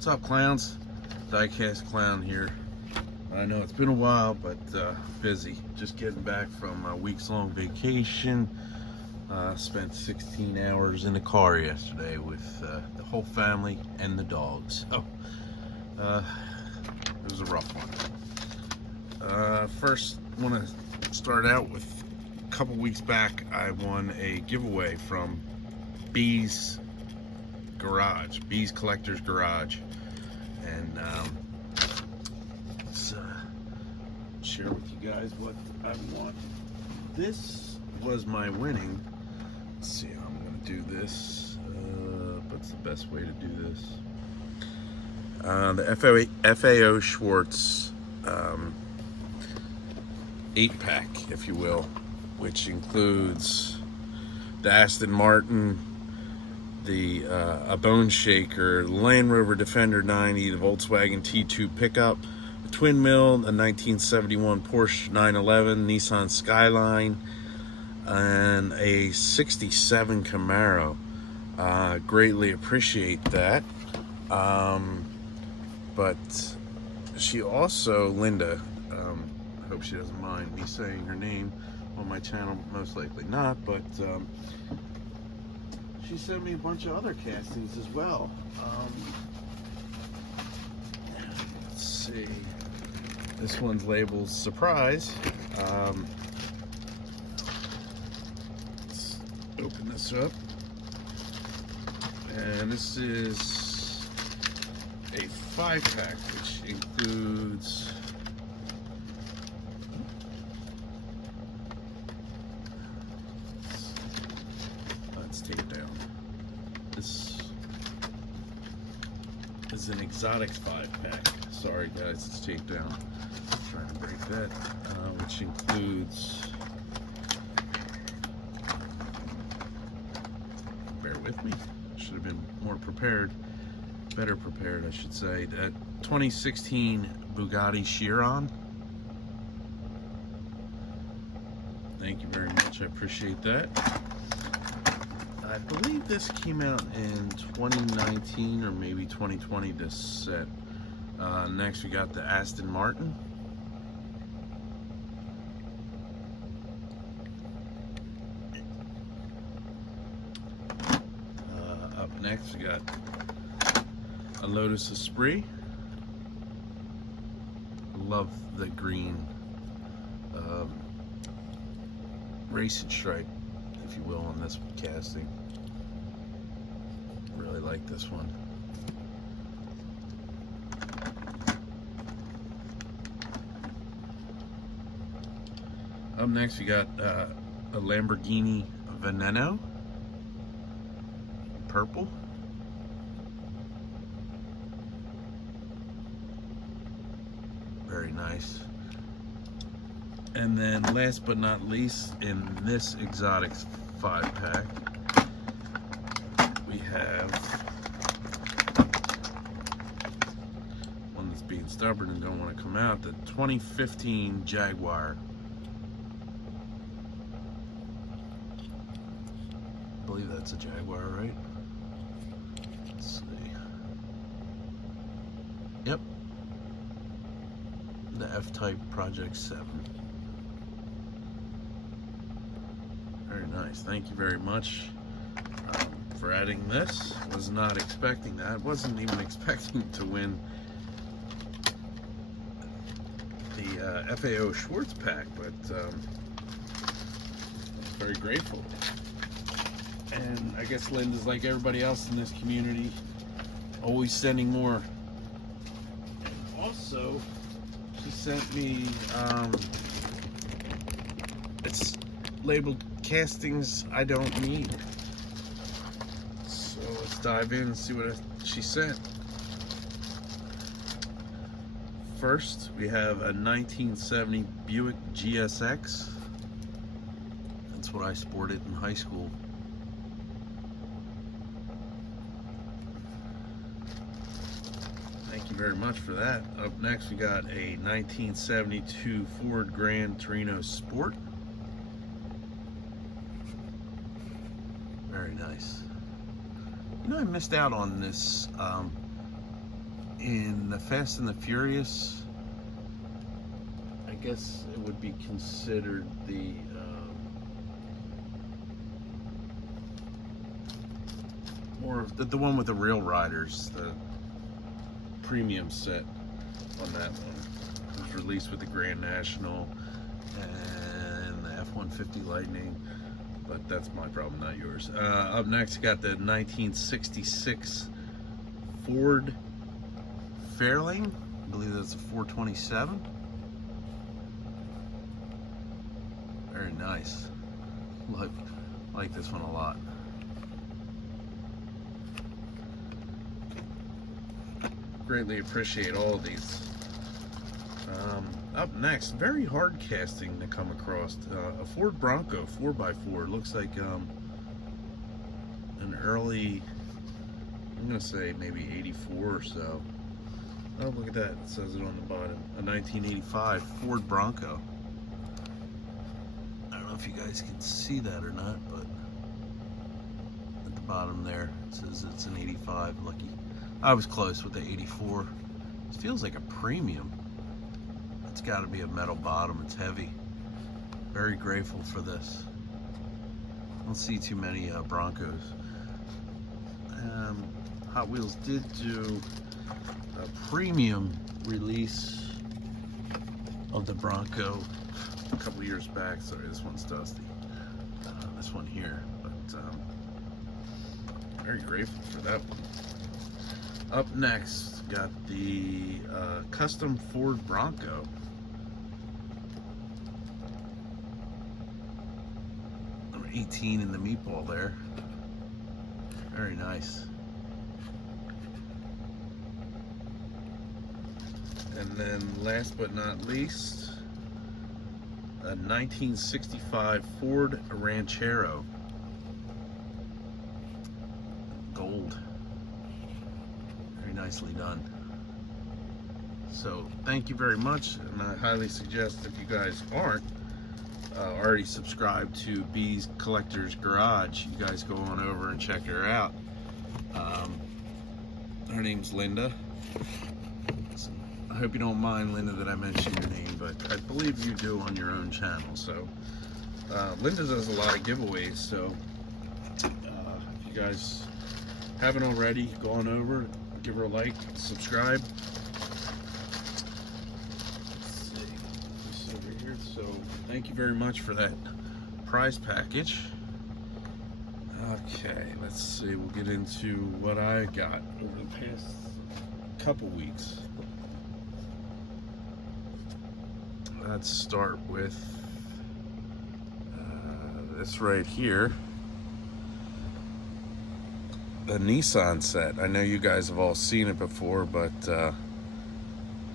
What's up, clowns? Diecast Clown here. I know it's been a while, but busy. Just getting back from a weeks-long vacation. Spent 16 hours in the car yesterday with the whole family and the dogs. So it was a rough one. First, I want to start out with a couple weeks back. I won a giveaway from Bees Collector's Garage, and let's share with you guys what I won. This was my winning. Let's see how I'm going to do this. What's the best way to do this? The FAO Schwartz 8-pack, if you will, which includes the Aston Martin, a Bone Shaker, the Land Rover Defender 90, the Volkswagen T2 pickup, the twin mill, the 1971 Porsche 911, Nissan Skyline, and a 67 Camaro. Greatly appreciate that. But she also, Linda, I hope she doesn't mind me saying her name on my channel, most likely not, but she sent me a bunch of other castings as well. Let's see. This one's labeled surprise. Let's open this up. And this is a 5-pack, which includes taped down. This is an exotics 5-pack. Sorry guys, it's taped down. I'm trying to break that, which includes, bear with me, should have been more prepared, better prepared I should say, that 2016 Bugatti Chiron. Thank you very much, I appreciate that. I believe this came out in 2019 or maybe 2020, this set. Next we got the Aston Martin. Up next we got a Lotus Esprit. Love the green racing stripe, if you will, on this casting. Really like this one. Up next we got a Lamborghini Veneno, purple. Very nice. And then last but not least, in this exotics 5-pack, we have one that's being stubborn and don't want to come out, the 2015 Jaguar. I believe that's a Jaguar, right? Let's see. Yep. The F-Type Project 7. Very nice. Thank you very much for adding this. Was not expecting that. Wasn't even expecting to win the FAO Schwartz pack, but very grateful. And I guess Linda's like everybody else in this community, always sending more. And also, she sent me, it's labeled castings I don't need. So let's dive in and see what she sent. First, we have a 1970 Buick GSX. That's what I sported in high school. Thank you very much for that. Up next, we got a 1972 Ford Grand Torino Sport. Very nice. You know, I missed out on this in the Fast and the Furious, I guess it would be considered the more of the one with the real riders, the premium set on that one. It was released with the Grand National and the F-150 Lightning, but that's my problem, not yours. Up next, got the 1966 Ford Fairlane. I believe that's a 427. Very nice. Like this one a lot. Greatly appreciate all of these. Up next, very hard casting to come across. A Ford Bronco 4x4. Looks like an early, I'm gonna say maybe 84 or so. Oh, look at that, it says it on the bottom. A 1985 Ford Bronco. I don't know if you guys can see that or not, but at the bottom there, it says it's an 85. Lucky. I was close with the 84. It feels like a premium. It's got to be a metal bottom. It's heavy. Very grateful for this. I don't see too many Broncos. Hot Wheels did do a premium release of the Bronco a couple years back. Sorry, this one's dusty. This one here, but very grateful for that one. Up next, got the custom Ford Bronco. Number 18 in the meatball there. Very nice. And then last but not least, a 1965 Ford Ranchero. Gold. Very nicely done. So thank you very much, and I highly suggest, if you guys aren't already subscribed to B's Collector's Garage, you guys go on over and check her out. Her name's Linda. So I hope you don't mind, Linda, that I mentioned your name, but I believe you do on your own channel. So Linda does a lot of giveaways, so if you guys haven't already, go on over, give her a like, subscribe. Let's see this over here. So thank you very much for that prize package. Okay, let's see, we'll get into what I got over the past couple weeks. Let's start with this right here. The Nissan set. I know you guys have all seen it before, but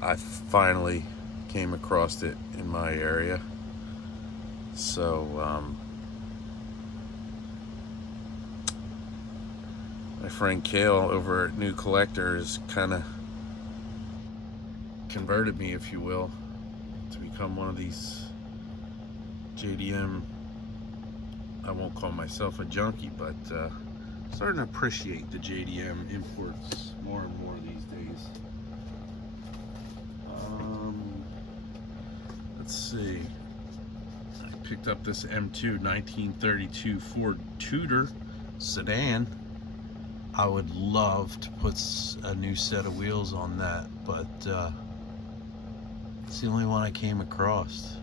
I finally came across it in my area. So my friend Kale over at New Collector has kind of converted me, if you will, to become one of these JDM. I won't call myself a junkie, but starting to appreciate the JDM imports more and more these days. Let's see. I picked up this M2 1932 Ford Tudor sedan. I would love to put a new set of wheels on that, but it's the only one I came across.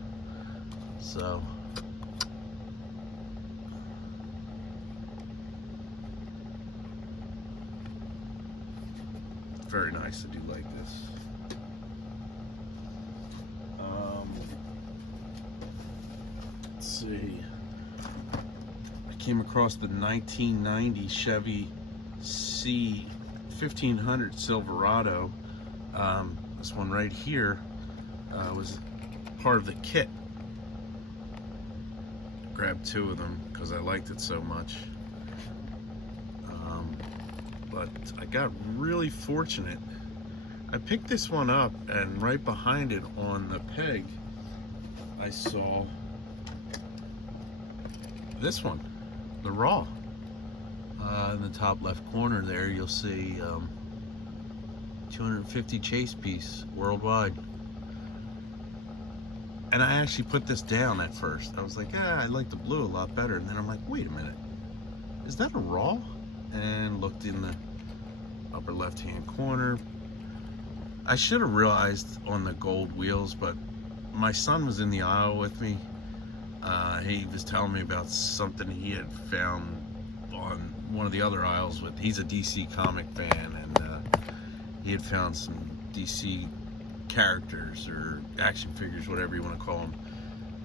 So very nice. I do like this. Let's see. I came across the 1990 Chevy C 1500 Silverado. This one right here was part of the kit. Grabbed two of them because I liked it so much. But I got really fortunate. I picked this one up, and right behind it on the peg, I saw this one, the Raw. In the top left corner there, you'll see 250 Chase piece worldwide. And I actually put this down at first. I was like, I like the blue a lot better. And then I'm like, wait a minute, is that a raw? And looked in the upper left-hand corner. I should have realized on the gold wheels, but my son was in the aisle with me. He was telling me about something he had found on one of the other aisles with, he's a DC comic fan, and he had found some DC characters or action figures, whatever you want to call them.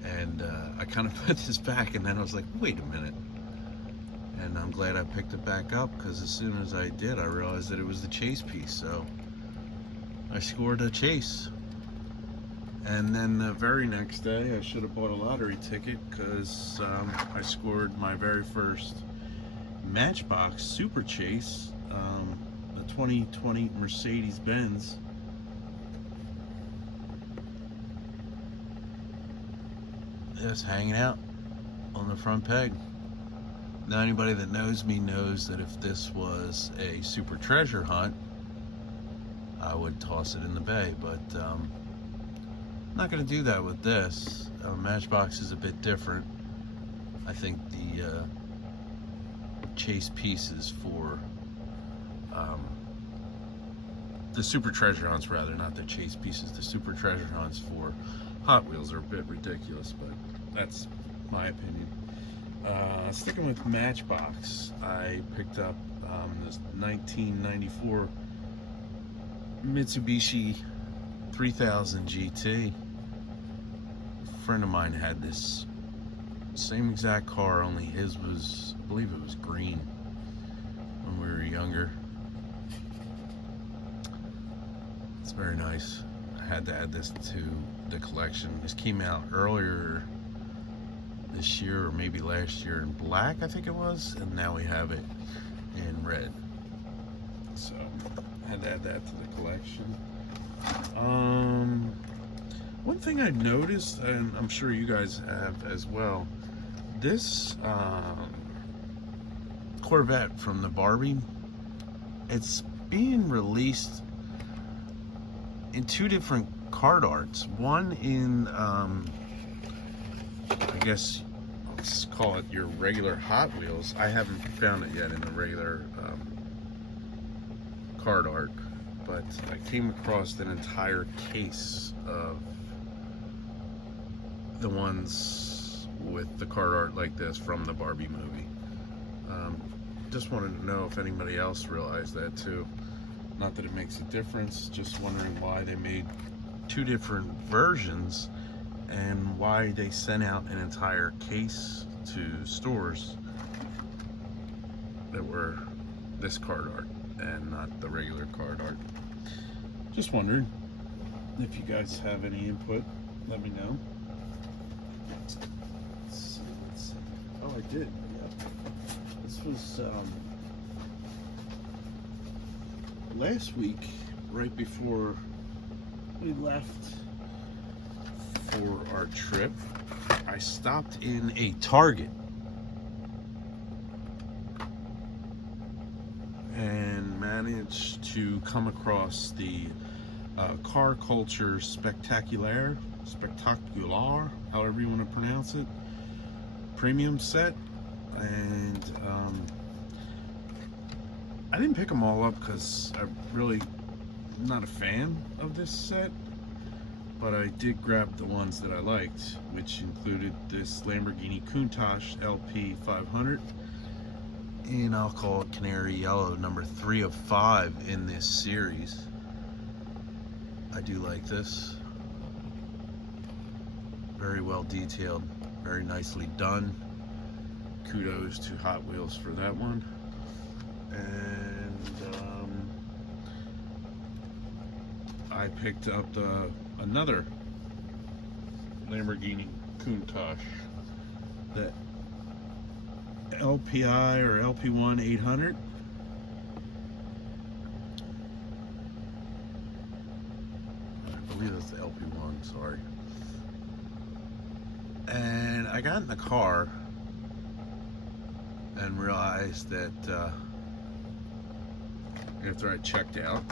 And I kind of put this back, and then I was like, wait a minute. And I'm glad I picked it back up, because as soon as I did, I realized that it was the Chase piece. So I scored a Chase. And then the very next day, I should have bought a lottery ticket, because I scored my very first Matchbox Super Chase, the 2020 Mercedes-Benz. Just hanging out on the front peg. Now, anybody that knows me knows that if this was a super treasure hunt, I would toss it in the bay, but I'm not going to do that with this. Matchbox is a bit different. I think the Chase pieces for the super treasure hunts, rather, not the Chase pieces, the super treasure hunts for Hot Wheels are a bit ridiculous, but that's my opinion. Sticking with Matchbox, I picked up this 1994 Mitsubishi 3000 GT. A friend of mine had this same exact car, only his was, I believe it was green when we were younger. It's very nice. I had to add this to the collection. This came out earlier this year, or maybe last year, in black, I think it was, and now we have it in red. So I had to add that to the collection. One thing I noticed, and I'm sure you guys have as well, this Corvette from the Barbie, it's being released in two different card arts. One in I guess let's call it your regular Hot Wheels. I haven't found it yet in the regular card art, but I came across an entire case of the ones with the card art like this from the Barbie movie. Just wanted to know if anybody else realized that too. Not that it makes a difference, just wondering why they made two different versions and why they sent out an entire case to stores that were this card art and not the regular card art. Just wondering if you guys have any input, let me know. Let's see. Oh, I did. Yeah. This was last week, right before we left for our trip. I stopped in a Target and managed to come across the Car Culture Spectacular, however you want to pronounce it, premium set. And I didn't pick them all up because I'm really not a fan of this set, but I did grab the ones that I liked, which included this Lamborghini Countach LP 500, and I'll call it Canary Yellow, number 3 of 5 in this series. I do like this. Very well detailed, very nicely done. Kudos to Hot Wheels for that one. And I picked up another Lamborghini Countach, the LPI or LP1 800. I believe that's the LP1, sorry. And I got in the car and realized that after I checked out,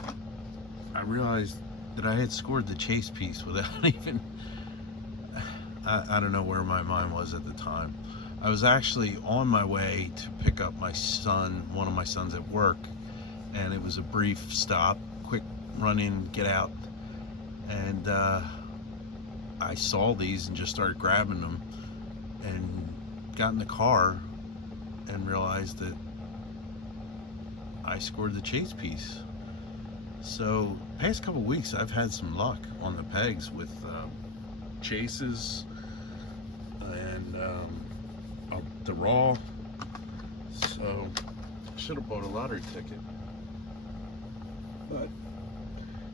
I realized that I had scored the chase piece without even, I don't know where my mind was at the time. I was actually on my way to pick up my son, one of my sons at work, and it was a brief stop, quick run in, get out, and I saw these and just started grabbing them and got in the car and realized that I scored the chase piece. So past couple weeks I've had some luck on the pegs with chases and the raw, so I should have bought a lottery ticket, but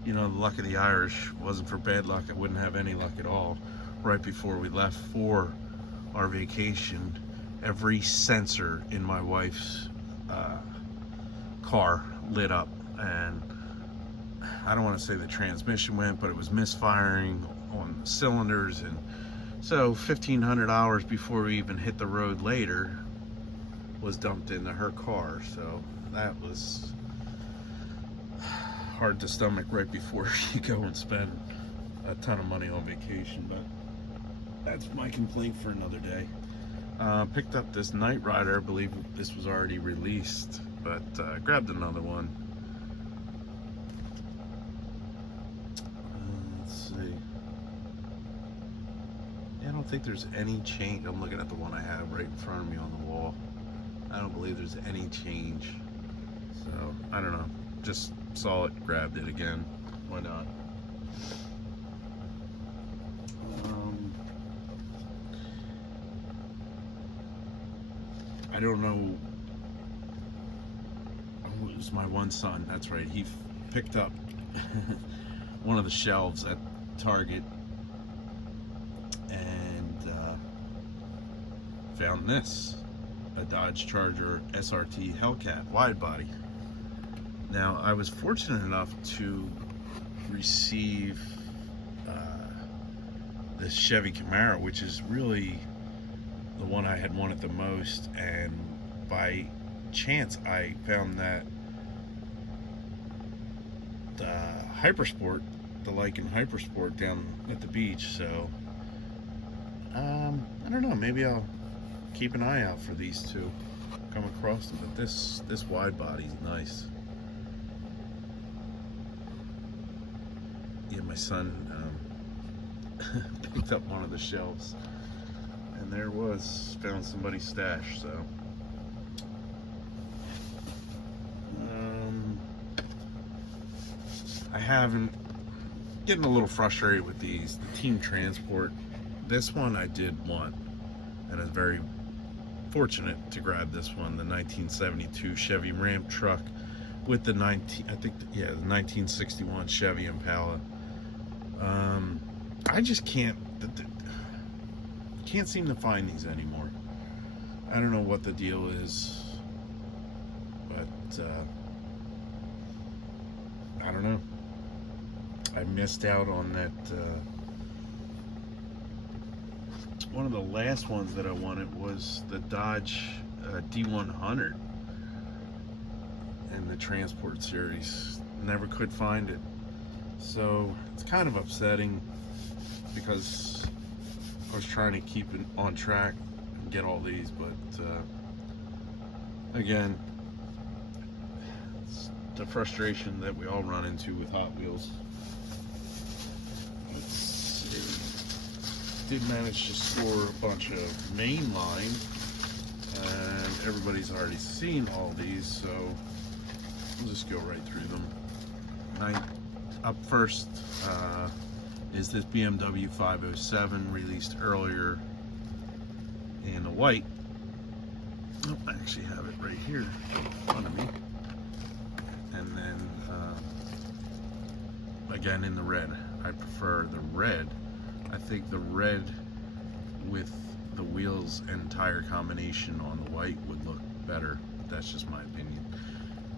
you know, the luck of the Irish. Wasn't for bad luck, I wouldn't have any luck at all. Right before we left for our vacation, every sensor in my wife's car lit up, and I don't want to say the transmission went, but it was misfiring on the cylinders. And so $1,500 before we even hit the road later was dumped into her car. So that was hard to stomach right before you go and spend a ton of money on vacation. But that's my complaint for another day. Picked up this Night Rider. I believe this was already released, but grabbed another one. Let's see. I don't think there's any change. I'm looking at the one I have right in front of me on the wall. I don't believe there's any change. So, I don't know. Just saw it, grabbed it again. Why not? I don't know. Oh, it was my one son. That's right. He picked up one of the shelves at Target and found this, a Dodge Charger SRT Hellcat wide body. Now, I was fortunate enough to receive this Chevy Camaro, which is really the one I had wanted the most, and by chance I found that the Hypersport, the Lycan Hypersport, down at the beach. So I don't know, maybe I'll keep an eye out for these two, come across them. But this wide body is nice. Yeah, my son picked up one of the shelves, and there was, found somebody's stash. So I haven't, getting a little frustrated with these, the Team Transport. This one I did want, and I was very fortunate to grab this one, the 1972 Chevy Ram truck with the 1961 Chevy Impala. I just can't seem to find these anymore. I don't know what the deal is, but I don't know. I missed out on that. One of the last ones that I wanted was the Dodge D100 in the Transport series. Never could find it. So it's kind of upsetting, because I was trying to keep it on track and get all these, but again, it's the frustration that we all run into with Hot Wheels. Let's see. Did manage to score a bunch of mainline, and everybody's already seen all these, so we'll just go right through them. Up first is this BMW 507, released earlier in the white. Oh, I actually have it right here in front of me. And then again in the red. I prefer the red. I think the red with the wheels and tire combination on the white would look better. That's just my opinion.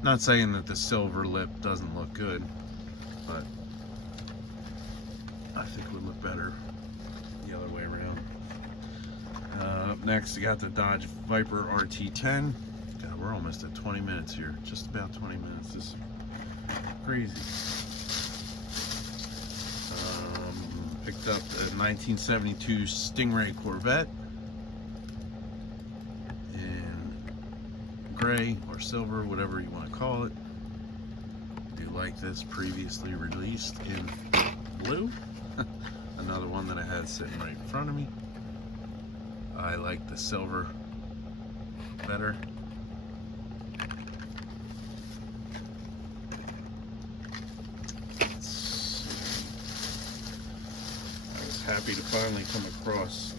Not saying that the silver lip doesn't look good, but I think it would look better the other way around. Up next, you got the Dodge Viper RT10. God, we're almost at 20 minutes here. Just about 20 minutes. This is crazy. picked up the 1972 Stingray Corvette in gray or silver, whatever you want to call it. I do like this, previously released in blue. Another one that I had sitting right in front of me. I like the silver better. I was happy to finally come across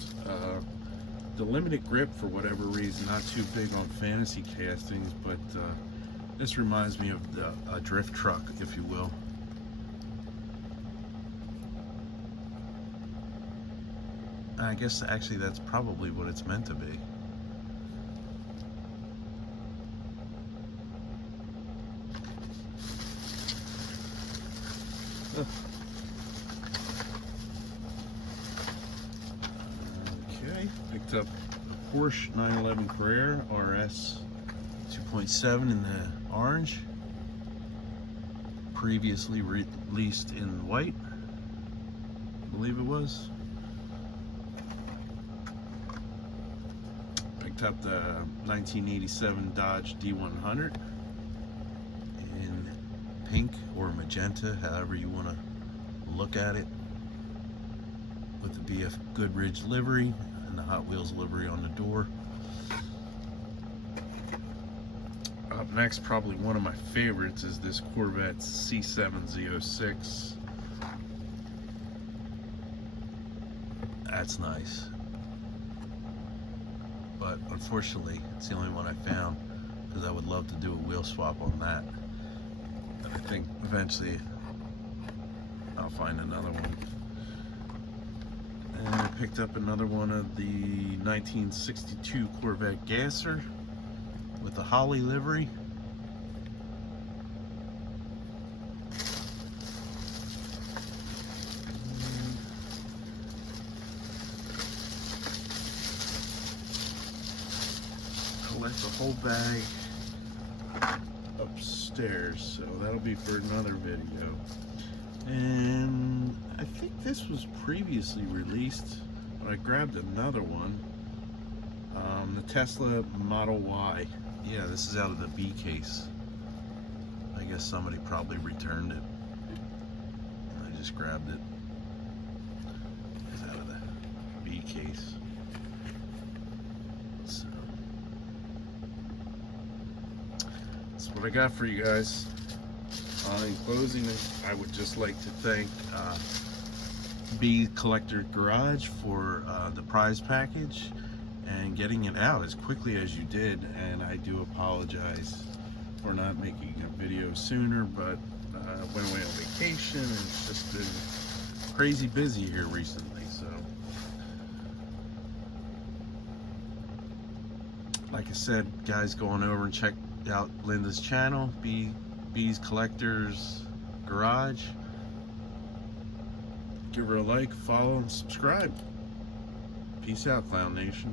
the limited grip for whatever reason. Not too big on fantasy castings, but this reminds me of a drift truck, if you will. I guess actually that's probably what it's meant to be. Okay, picked up a Porsche 911 Carrera RS 2.7 in the orange. Previously released in white, I believe it was. Picked up the 1987 Dodge D100 in pink or magenta, however you want to look at it, with the BF Goodrich livery and the Hot Wheels livery on the door. Up next, probably one of my favorites, is this Corvette C7Z06. That's nice, but unfortunately it's the only one I found, because I would love to do a wheel swap on that. And I think eventually I'll find another one. And I picked up another one of the 1962 Corvette Gasser with the Holly livery. Collect the whole bag upstairs, so that'll be for another video. And I think this was previously released, but I grabbed another one. The Tesla Model Y. Yeah, this is out of the B case. I guess somebody probably returned it. I just grabbed it. It's out of the B case. So that's what I got for you guys. In closing, I would just like to thank B Collector Garage for the prize package and getting it out as quickly as you did. And I do apologize for not making a video sooner, but went away on vacation and it's just been crazy busy here recently. So like I said, guys, go on over and check out Linda's channel, B's Collectors Garage. Give her a like, follow, and subscribe. Peace out, Clown Nation.